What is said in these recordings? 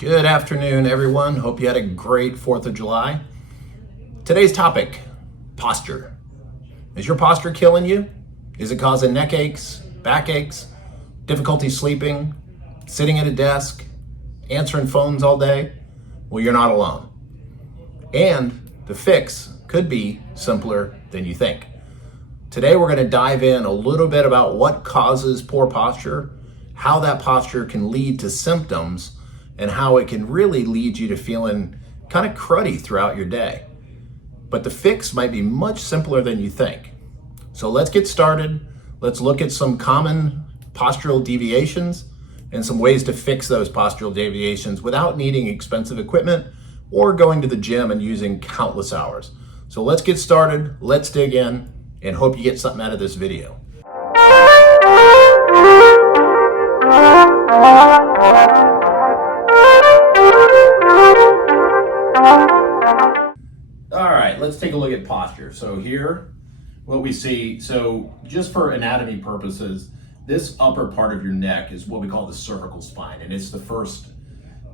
Good afternoon, everyone. Hope you had a great 4th of July. Today's topic, posture. Is your posture killing you? Is it causing neck aches, back aches, difficulty sleeping, sitting at a desk, answering phones all day? Well, you're not alone. And the fix could be simpler than you think. Today, we're going to dive in a little bit about what causes poor posture, how that posture can lead to symptoms, and how it can really lead you to feeling kind of cruddy throughout your day. But the fix might be much simpler than you think. So let's get started. Let's look at some common postural deviations and some ways to fix those postural deviations without needing expensive equipment or going to the gym and using countless hours. So let's get started, let's dig in, and hope you get something out of this video. All right, let's take a look at posture. So here, what we see, so just for anatomy purposes, this upper part of your neck is what we call the cervical spine, and it's the first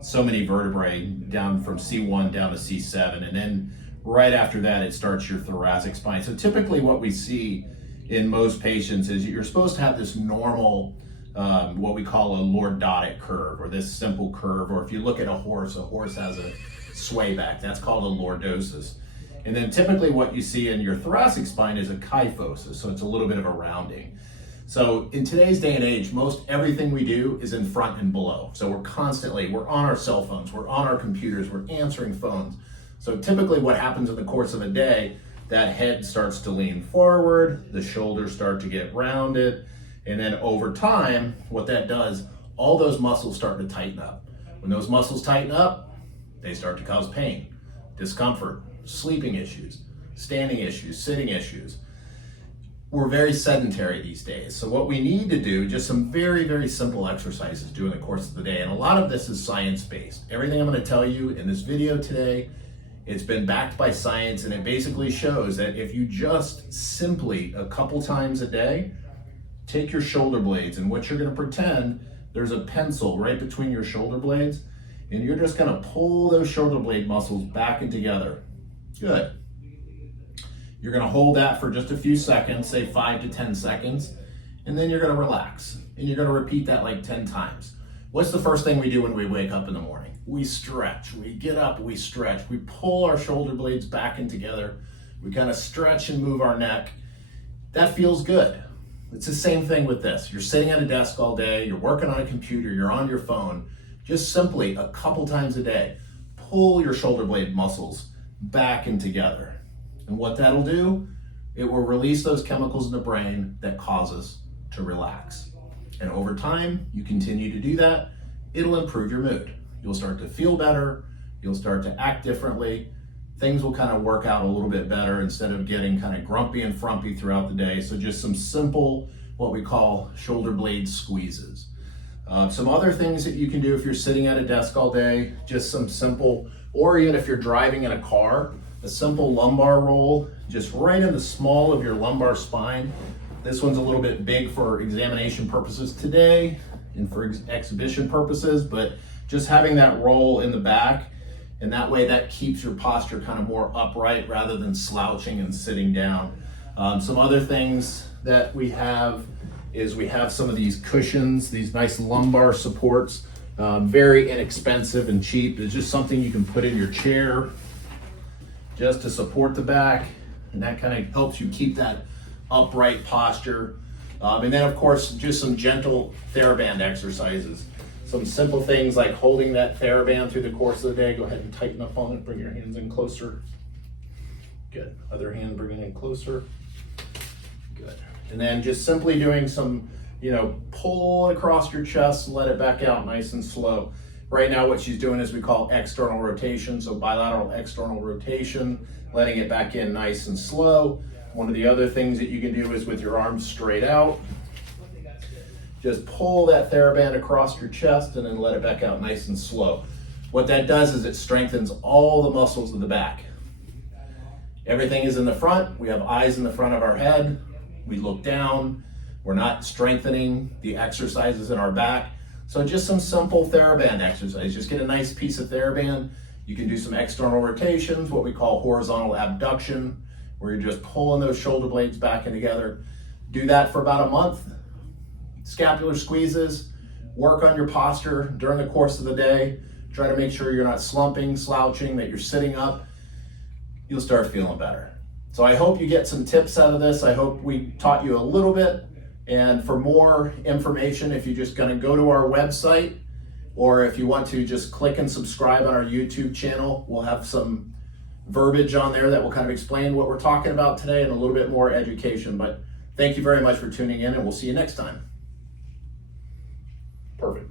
so many vertebrae down from C1 down to C7, and then right after that, it starts your thoracic spine. So typically what we see in most patients is you're supposed to have this normal, what we call a lordotic curve, or this simple curve, or if you look at a horse has a sway back. That's called a lordosis. And then typically what you see in your thoracic spine is a kyphosis, so it's a little bit of a rounding. So in today's day and age, most everything we do is in front and below. So we're on our cell phones, we're on our computers, we're answering phones. So typically what happens in the course of a day, that head starts to lean forward, the shoulders start to get rounded, and then over time, what that does, all those muscles start to tighten up. When those muscles tighten up, they start to cause pain, discomfort, sleeping issues, standing issues, sitting issues. We're very sedentary these days. So what we need to do, just some very, very simple exercises during the course of the day. And a lot of this is science-based. Everything I'm going to tell you in this video today, it's been backed by science, and it basically shows that if you just simply a couple times a day, take your shoulder blades, and what you're going to pretend there's a pencil right between your shoulder blades, and you're just going to pull those shoulder blade muscles back and together. Good. You're going to hold that for just a few seconds, say 5 to 10 seconds, and then you're going to relax. And you're going to repeat that like 10 times. What's the first thing we do when we wake up in the morning? We stretch. We get up, we stretch. We pull our shoulder blades back and together. We kind of stretch and move our neck. That feels good. It's the same thing with this. You're sitting at a desk all day, you're working on a computer, you're on your phone. Just simply a couple times a day, pull your shoulder blade muscles back and together. And what that'll do, it will release those chemicals in the brain that cause us to relax. And over time, you continue to do that, it'll improve your mood. You'll start to feel better, you'll start to act differently, things will kind of work out a little bit better instead of getting kind of grumpy and frumpy throughout the day. So just some simple, what we call shoulder blade squeezes. Some other things that you can do if you're sitting at a desk all day, just some simple, or even if you're driving in a car, a simple lumbar roll, just right in the small of your lumbar spine. This one's a little bit big for examination purposes today and for exhibition purposes, but just having that roll in the back, and that way that keeps your posture kind of more upright rather than slouching and sitting down. Some other things that we have is we have some of these cushions, these nice lumbar supports, very inexpensive and cheap. It's just something you can put in your chair just to support the back, and that kind of helps you keep that upright posture. And then of course, just some gentle TheraBand exercises. Some simple things like holding that TheraBand through the course of the day. Go ahead and tighten up on it, bring your hands in closer. Good, other hand bringing in closer. Good. And then just simply doing some, pull across your chest, let it back out nice and slow. Right now what she's doing is we call external rotation, so bilateral external rotation, letting it back in nice and slow. One of the other things that you can do is with your arms straight out, just pull that TheraBand across your chest and then let it back out nice and slow. What that does is it strengthens all the muscles of the back. Everything is in the front. We have eyes in the front of our head. We look down. We're not strengthening the exercises in our back. So just some simple TheraBand exercise. Just get a nice piece of TheraBand. You can do some external rotations, what we call horizontal abduction, where you're just pulling those shoulder blades back and together. Do that for about a month. Scapular squeezes, work on your posture during the course of the day. Try to make sure you're not slumping, slouching, that you're sitting up. You'll start feeling better. So I hope you get some tips out of this. I hope we taught you a little bit. And for more information, if you're just going to go to our website, or if you want to just click and subscribe on our YouTube channel, we'll have some verbiage on there that will kind of explain what we're talking about today and a little bit more education. But thank you very much for tuning in, and we'll see you next time. Perfect.